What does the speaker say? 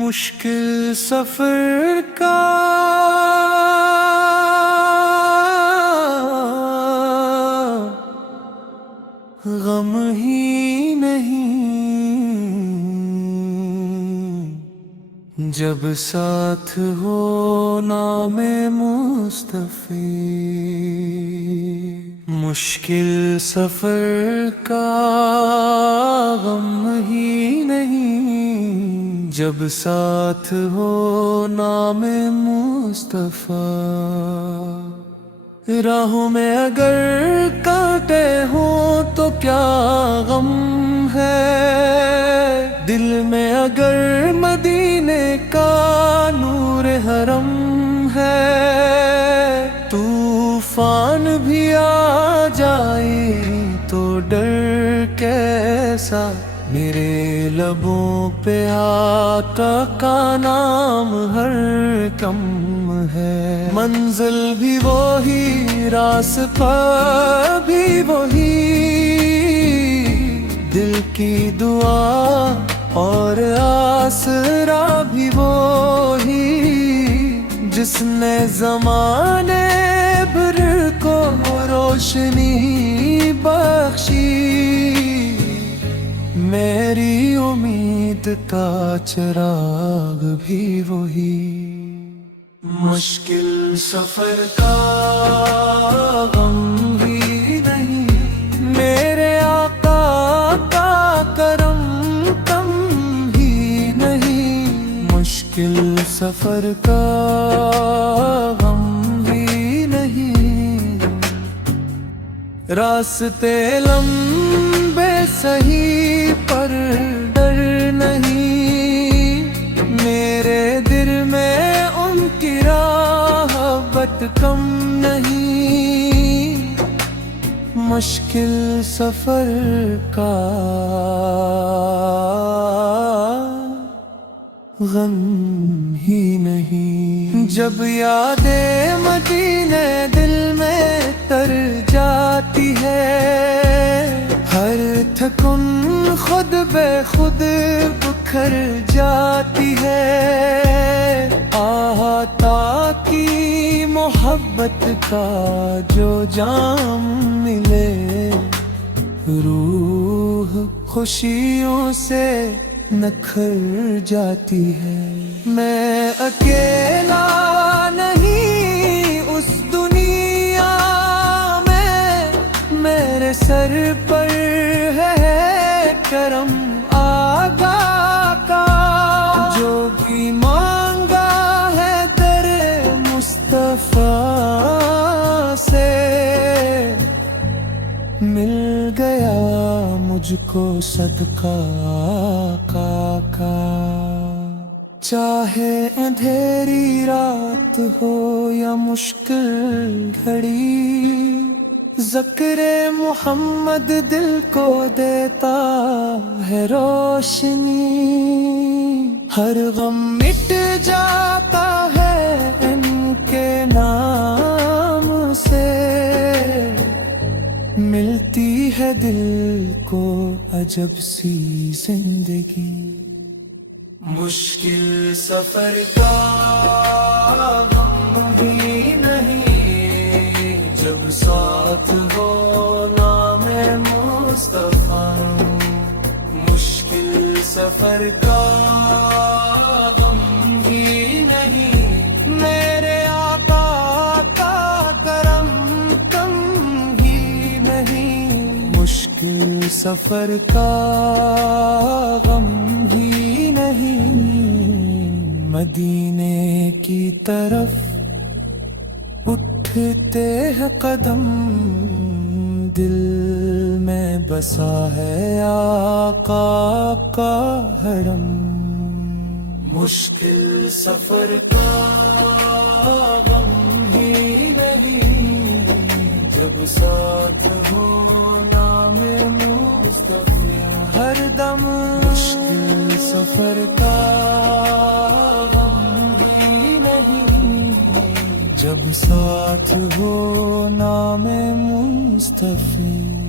مشکل سفر کا غم ہی نہیں، جب ساتھ ہو نام مصطفی۔ مشکل سفر کا غم ہی نہیں، جب ساتھ ہو نام مصطفیٰ۔ راہوں میں اگر کانٹے ہوں تو کیا غم ہے، دل میں اگر مدینے کا نور حرم ہے، طوفان بھی آ جائے تو ڈر کیسا، میرے لبوں پہ آقا کا نام ہر کم ہے۔ منزل بھی وہی، راستہ بھی وہی، دل کی دعا اور آسرا بھی وہی، جس نے زمانے بھر کو روشنی بخشی۔ میری امید کا چراغ بھی وہی۔ مشکل سفر کا غم بھی نہیں، میرے آقا کا کرم کم ہی نہیں۔ مشکل سفر کا غم بھی نہیں، راستے لمبے سہی پر ڈر نہیں، میرے دل میں ان کی رحمت کم نہیں۔ مشکل سفر کا غم ہی نہیں، جب یاد مدینے دل میں تر جاتی ہے، ہر تھکن خود بے خود بکھر جاتی ہے۔ آتا کی محبت کا جو جام ملے، روح خوشیوں سے نکھر جاتی ہے۔ میں اکیلا نہیں اس دنیا میں، میرے سر پر ہے کرم آقا کا، جو بھی مانگا ہے در مصطفیٰ سے، مل گیا مجھ کو صدقہ آقا کا۔ چاہے اندھیری رات ہو یا مشکل گھڑی، ذکر محمد دل کو دیتا ہے روشنی۔ ہر غم مٹ جاتا ہے ان کے نام سے، ملتی ہے دل کو عجب سی زندگی۔ مشکل سفر کا غم بھی نہیں، جب ساتھ ہو نام مصطفیٰ۔ مشکل سفر کا غم بھی نہیں، میرے آقا کا کرم کم ہی نہیں۔ مشکل سفر کا غم ہی نہیں، مدینے کی طرف اٹھتے ہیں قدم، دل میں بسا ہے آقا کا حرم۔ مشکل سفر کا غم بھی جب ساتھ ہو نام مصطفی ہر دم مشکل سفر کا غم بھی نہیں جب ساتھ ہو نام مصطفی